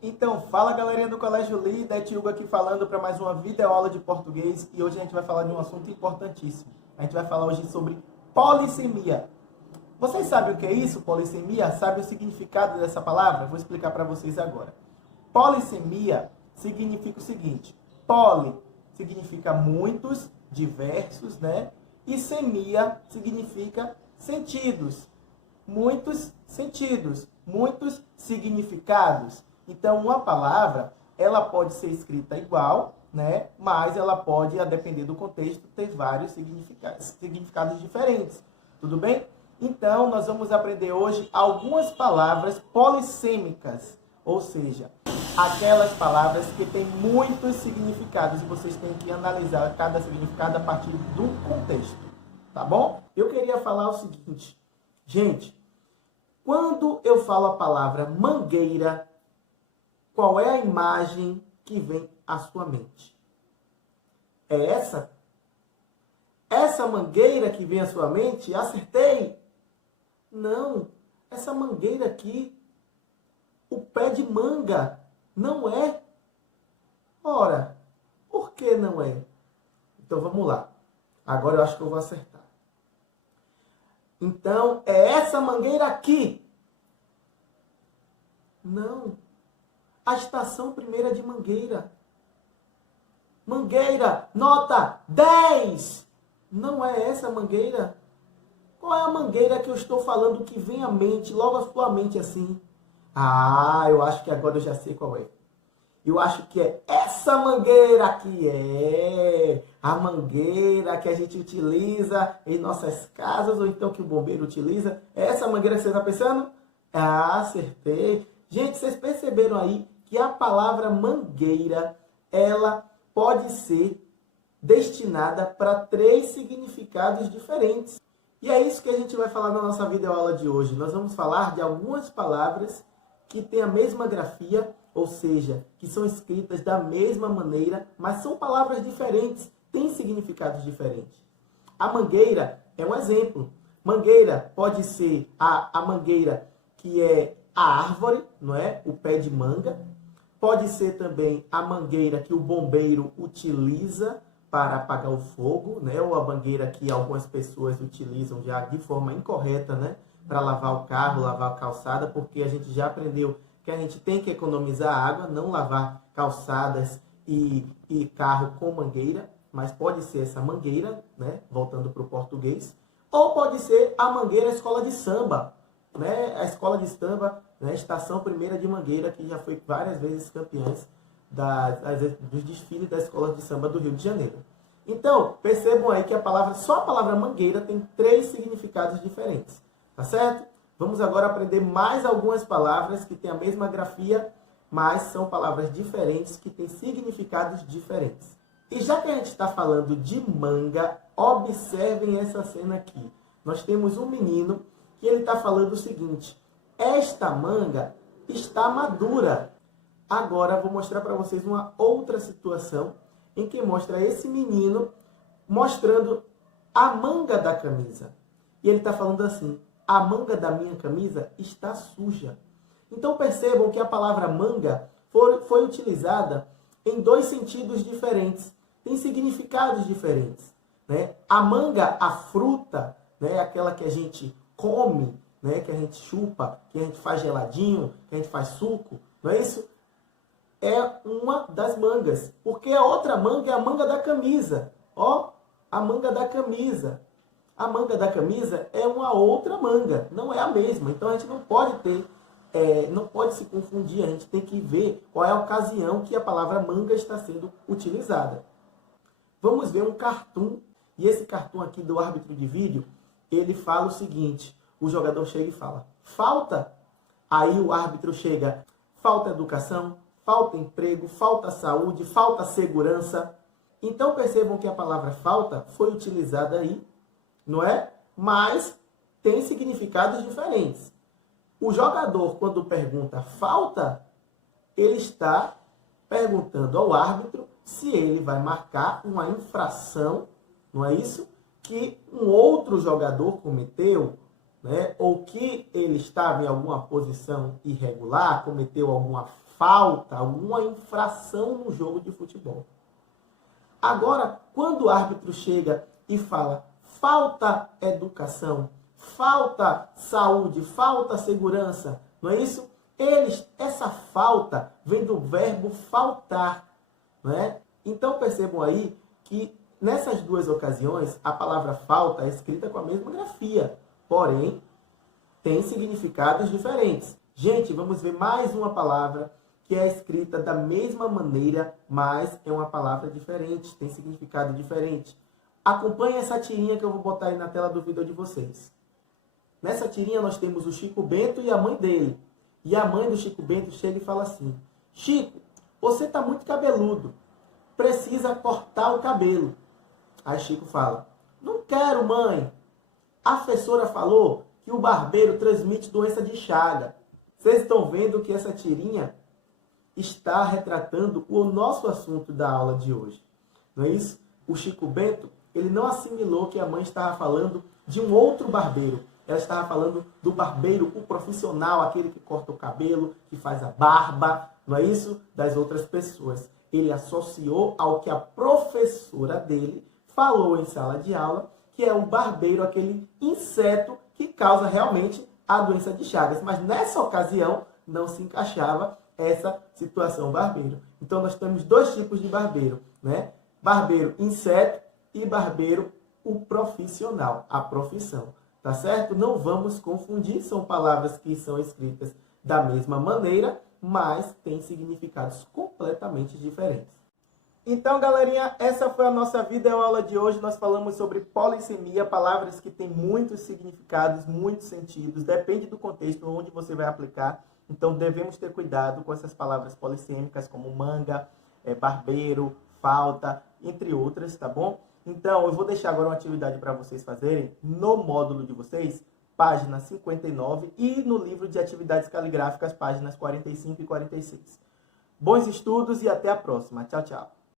Então, fala galerinha do Colégio Líder, Hugo aqui falando para mais uma videoaula de português e hoje a gente vai falar de um assunto importantíssimo. A gente vai falar hoje sobre polissemia. Vocês sabem o que é isso, polissemia? Sabem o significado dessa palavra? Vou explicar para vocês agora. Polissemia significa o seguinte: poli significa muitos, diversos, né? E semia significa sentidos. Muitos sentidos, muitos significados. Então, uma palavra, ela pode ser escrita igual, né? Mas ela pode, a depender do contexto, ter vários significados diferentes. Tudo bem? Então, nós vamos aprender hoje algumas palavras polissêmicas, ou seja, aquelas palavras que têm muitos significados e vocês têm que analisar cada significado a partir do contexto, tá bom? Eu queria falar o seguinte, gente, quando eu falo a palavra mangueira, qual é a imagem que vem à sua mente? É essa? Essa mangueira que vem à sua mente? Acertei? Não, essa mangueira aqui, o pé de manga, não é? Ora, por que não é? Então vamos lá. Agora eu acho que eu vou acertar. Então, é essa mangueira aqui? Não. A estação primeira de Mangueira. Mangueira, nota 10. Não é essa mangueira? Qual é a mangueira que eu estou falando que vem à mente, logo à sua mente assim? Ah, eu acho que agora eu já sei qual é. Eu acho que é essa mangueira aqui, é a mangueira que a gente utiliza em nossas casas, ou então que o bombeiro utiliza. É essa mangueira que você está pensando? Ah, acertei. Gente, vocês perceberam aí que a palavra mangueira, ela pode ser destinada para 3 significados diferentes. E é isso que a gente vai falar na nossa videoaula de hoje. Nós vamos falar de algumas palavras que têm a mesma grafia, ou seja, que são escritas da mesma maneira, mas são palavras diferentes, têm significados diferentes. A mangueira é um exemplo. Mangueira pode ser a mangueira que é a árvore, não é? O pé de manga. Pode ser também a mangueira que o bombeiro utiliza para apagar o fogo, né? Ou a mangueira que algumas pessoas utilizam já de forma incorreta, né? Para lavar o carro, lavar a calçada, porque a gente já aprendeu que a gente tem que economizar água, não lavar calçadas e carro com mangueira, mas pode ser essa mangueira, né? Voltando para o português. Ou pode ser a mangueira escola de samba, né? A escola de samba, né? Estação Primeira de Mangueira, que já foi várias vezes campeãs dos desfiles da escola de samba do Rio de Janeiro. Então, percebam aí que só a palavra mangueira tem 3 significados diferentes, tá certo? Vamos agora aprender mais algumas palavras que têm a mesma grafia, mas são palavras diferentes que têm significados diferentes. E já que a gente está falando de manga, observem essa cena aqui. Nós temos um menino que ele está falando o seguinte: esta manga está madura. Agora vou mostrar para vocês uma outra situação em que mostra esse menino mostrando a manga da camisa. E ele está falando assim: a manga da minha camisa está suja. Então percebam que a palavra manga foi utilizada em 2 sentidos diferentes. Tem significados diferentes, né? A manga, a fruta, né? Aquela que a gente come, né? Que a gente chupa, que a gente faz geladinho, que a gente faz suco, não é isso? É uma das mangas. Porque a outra manga é a manga da camisa. Ó, a manga da camisa. A manga da camisa é uma outra manga, não é a mesma. Então a gente não pode não pode se confundir. A gente tem que ver qual é a ocasião que a palavra manga está sendo utilizada. Vamos ver um cartoon. E esse cartoon aqui do árbitro de vídeo, ele fala o seguinte: o jogador chega e fala, falta. Aí o árbitro chega, falta educação, falta emprego, falta saúde, falta segurança. Então percebam que a palavra falta foi utilizada aí, não é? Mas tem significados diferentes. O jogador, quando pergunta falta, ele está perguntando ao árbitro se ele vai marcar uma infração, não é isso? Que um outro jogador cometeu, né? Ou que ele estava em alguma posição irregular, cometeu alguma falta, alguma infração no jogo de futebol. Agora, quando o árbitro chega e fala falta educação, falta saúde, falta segurança, não é isso? Essa falta vem do verbo faltar, não é? Então percebam aí que nessas duas ocasiões a palavra falta é escrita com a mesma grafia, porém tem significados diferentes. Gente, vamos ver mais uma palavra que é escrita da mesma maneira, mas é uma palavra diferente, tem significado diferente. Acompanhe essa tirinha que eu vou botar aí na tela do vídeo de vocês. Nessa tirinha nós temos o Chico Bento e a mãe dele. E a mãe do Chico Bento chega e fala assim: Chico, você está muito cabeludo, precisa cortar o cabelo. Aí Chico fala: não quero, mãe. A professora falou que o barbeiro transmite doença de Chaga. Vocês estão vendo que essa tirinha está retratando o nosso assunto da aula de hoje. Não é isso? O Chico Bento, ele não assimilou que a mãe estava falando de um outro barbeiro. Ela estava falando do barbeiro, o profissional, aquele que corta o cabelo, que faz a barba, não é isso? Das outras pessoas. Ele associou ao que a professora dele falou em sala de aula, que é o barbeiro, aquele inseto que causa realmente a doença de Chagas. Mas nessa ocasião não se encaixava essa situação barbeiro. Então nós temos dois tipos de barbeiro, né? Barbeiro inseto e barbeiro o profissional, a profissão, tá certo? Não vamos confundir, são palavras que são escritas da mesma maneira, mas têm significados completamente diferentes. Então, galerinha, essa foi a nossa videoaula de hoje. Nós falamos sobre polissemia, palavras que têm muitos significados, muitos sentidos, depende do contexto onde você vai aplicar. Então, devemos ter cuidado com essas palavras polissêmicas, como manga, barbeiro, falta, entre outras, tá bom? Então, eu vou deixar agora uma atividade para vocês fazerem no módulo de vocês, página 59, e no livro de atividades caligráficas, páginas 45 e 46. Bons estudos e até a próxima. Tchau, tchau.